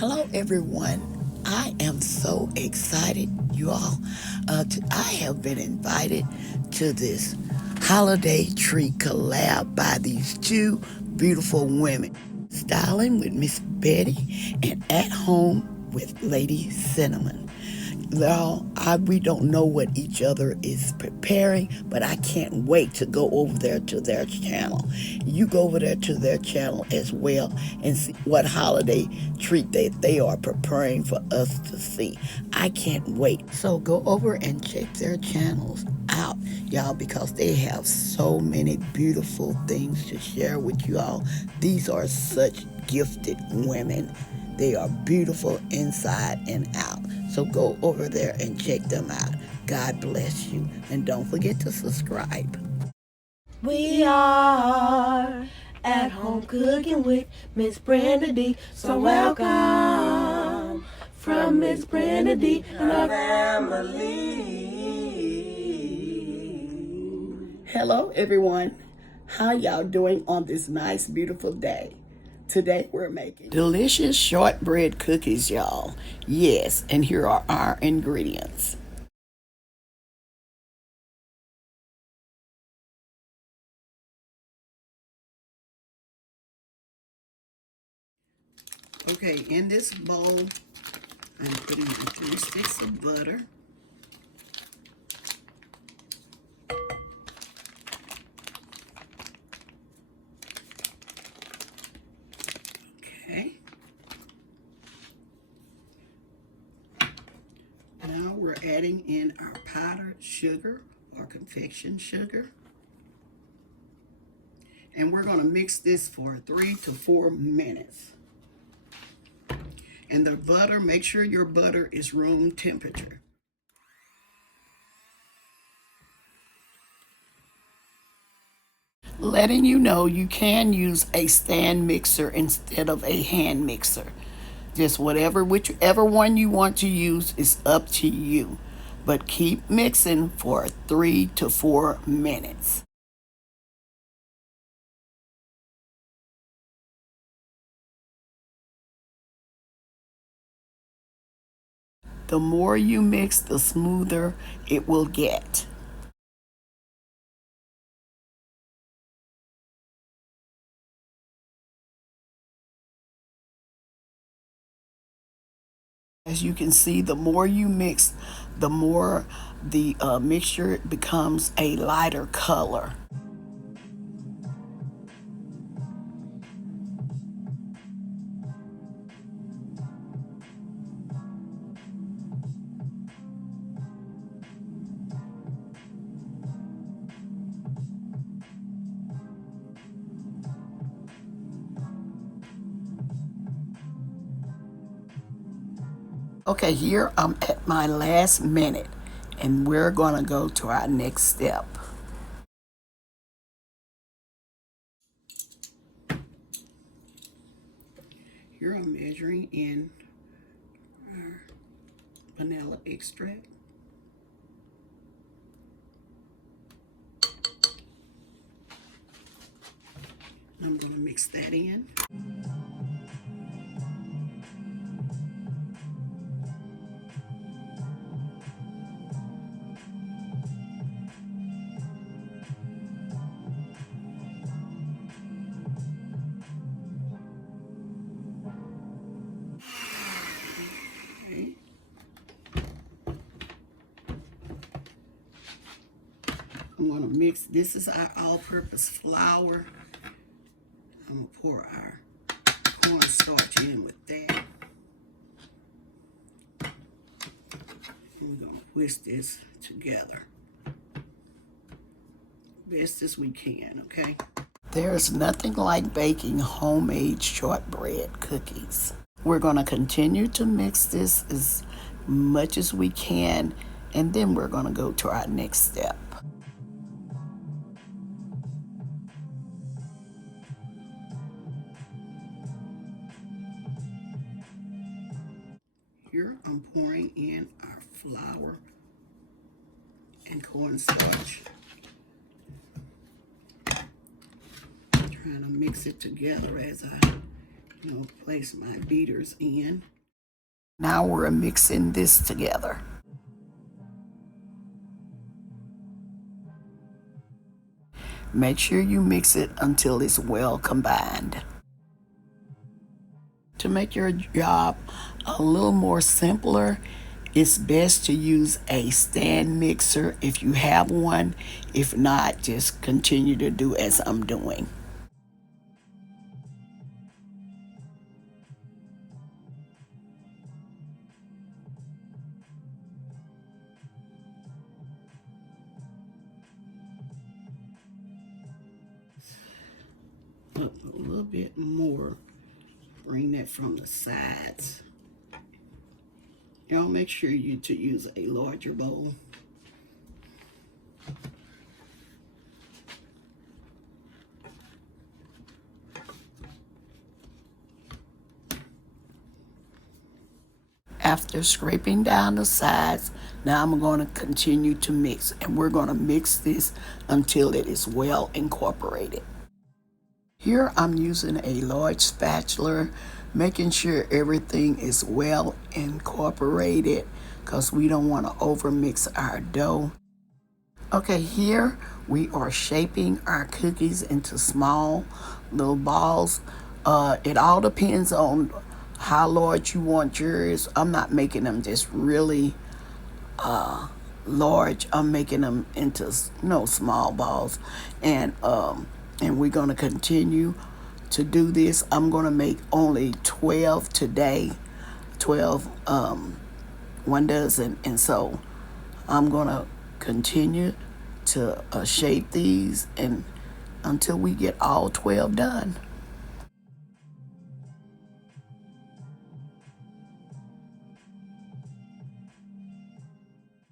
Hello, everyone. I am so excited, you all. I have been invited to this holiday tree collab by these two beautiful women. Styling with Miss Betty and At Home with Lady Cinnamon. Well, we don't know what each other is preparing, but I can't wait to go over there to their channel. You go over there to their channel as well and see what holiday treat they are preparing for us to see. I can't wait. So go over and check their channels out, y'all, because they have so many beautiful things to share with you all. These are such gifted women. They are beautiful inside and out. So go over there and check them out. God bless you. And don't forget to subscribe. We are at home cooking with Miss Brenda D. So welcome from Miss Brenda D and our family. Hello, everyone. How y'all doing on this nice, beautiful day? Today we're making delicious shortbread cookies, y'all. Yes, and here are our ingredients. Okay, in this bowl, I'm putting 3 sticks of butter. Okay. Now we're adding in our powdered sugar or confection sugar. And we're going to mix this for 3 to 4 minutes. And the butter, make sure your butter is room temperature. Letting you know you can use a stand mixer instead of a hand mixer. Just whichever one you want to use is up to you. But keep mixing for 3 to 4 minutes. The more you mix, the smoother it will get. As you can see, the more you mix, the more the mixture becomes a lighter color. Okay, here I'm at my last minute, and we're going to go to our next step. Here I'm measuring in our vanilla extract. I'm going to mix that in. Okay. I'm going to mix. This is our all-purpose flour. I'm going to pour our corn starch in with that. We're going to whisk this together best as we can, okay? There's nothing like baking homemade shortbread cookies. We're going to continue to mix this as much as we can, and then we're going to go to our next step. Here I'm pouring in our flour and cornstarch. Trying to mix it together as I I'll place my beaters in. Now we're mixing this together. Make sure you mix it until it's well combined. To make your job a little more simpler, it's best to use a stand mixer if you have one. If not, just continue to do as I'm doing. Up a little bit more. Bring that from the sides. Y'all make sure you to use a larger bowl. After scraping down the sides, now I'm going to continue to mix, and we're going to mix this until it is well incorporated. Here I'm using a large spatula, making sure everything is well incorporated because we don't want to overmix our dough. Okay, here we are shaping our cookies into small little balls. It all depends on how large you want yours. I'm not making them just really large. I'm making them into small balls, and we're gonna continue to do this. I'm gonna make only 12 today, 12 1 dozen, and so I'm gonna continue to shape these and until we get all 12 done.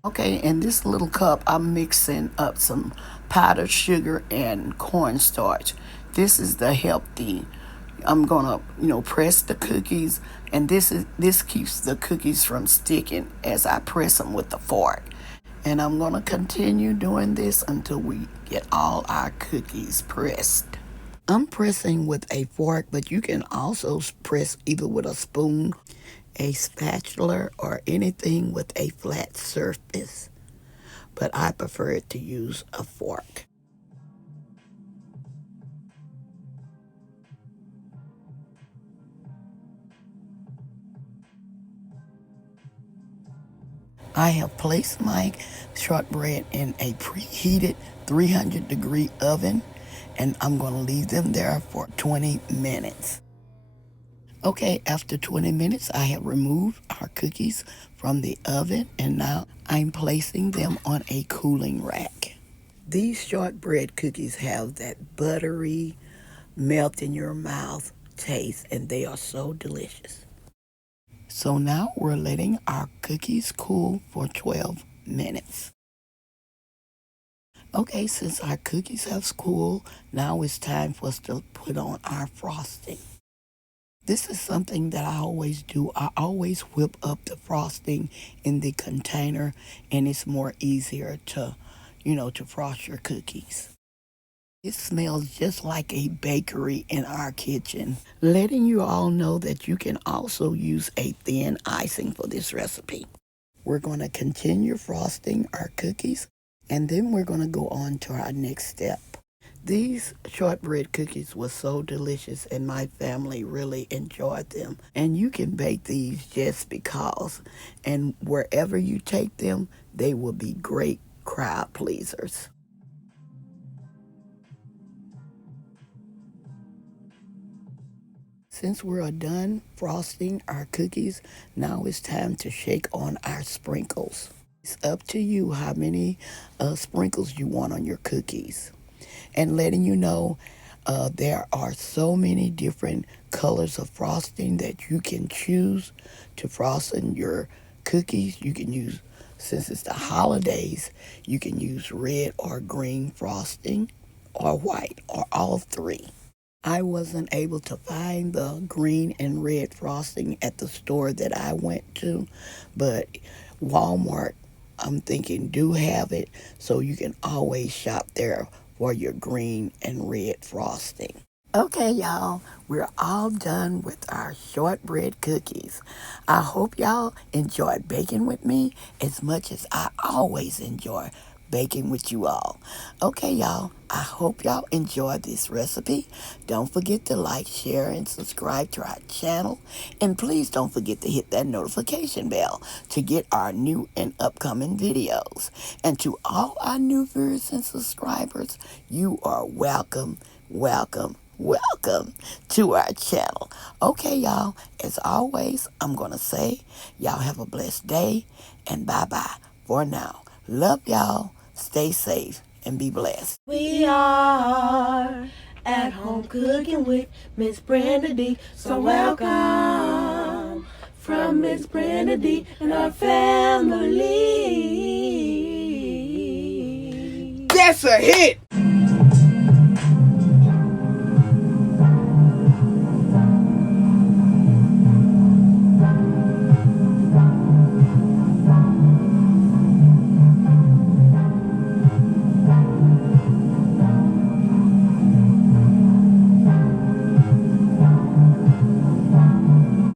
Okay, in this little cup, I'm mixing up some powdered sugar and cornstarch. This is the healthy. I'm gonna, press the cookies, and this keeps the cookies from sticking as I press them with the fork. And I'm gonna continue doing this until we get all our cookies pressed. I'm pressing with a fork, but you can also press either with a spoon, a spatula, or anything with a flat surface. But I prefer to use a fork. I have placed my shortbread in a preheated 300-degree oven, and I'm going to leave them there for 20 minutes. Okay, after 20 minutes, I have removed our cookies from the oven, and now I'm placing them on a cooling rack. These shortbread cookies have that buttery, melt in your mouth taste, and they are so delicious. So now we're letting our cookies cool for 12 minutes. Okay, since our cookies have cooled, now it's time for us to put on our frosting. This is something that I always do. I always whip up the frosting in the container, and it's more easier to frost your cookies. It smells just like a bakery in our kitchen. Letting you all know that you can also use a thin icing for this recipe. We're going to continue frosting our cookies, and then we're going to go on to our next step. These shortbread cookies were so delicious, and my family really enjoyed them. And you can bake these just because, and wherever you take them, they will be great crowd pleasers. Since we're done frosting our cookies, now it's time to shake on our sprinkles. It's up to you how many sprinkles you want on your cookies. And letting you know there are so many different colors of frosting that you can choose to frost in your cookies. You can use, since it's the holidays, you can use red or green frosting or white or all three. I wasn't able to find the green and red frosting at the store that I went to, but Walmart, I'm thinking, do have it, so you can always shop there for your green and red frosting. Okay, y'all, we're all done with our shortbread cookies. I hope y'all enjoy baking with me as much as I always enjoy baking with you all. Okay, y'all, I hope y'all enjoy this recipe. Don't forget to like, share, and subscribe to our channel. And please don't forget to hit that notification bell to get our new and upcoming videos. And to all our new viewers and subscribers, you are welcome, welcome, welcome to our channel. Okay, y'all, as always, I'm going to say y'all have a blessed day and bye-bye for now. Love y'all. Stay safe and be blessed. We are at home cooking with Miss Brenda D. So welcome from Miss Brenda D and her family. That's a hit.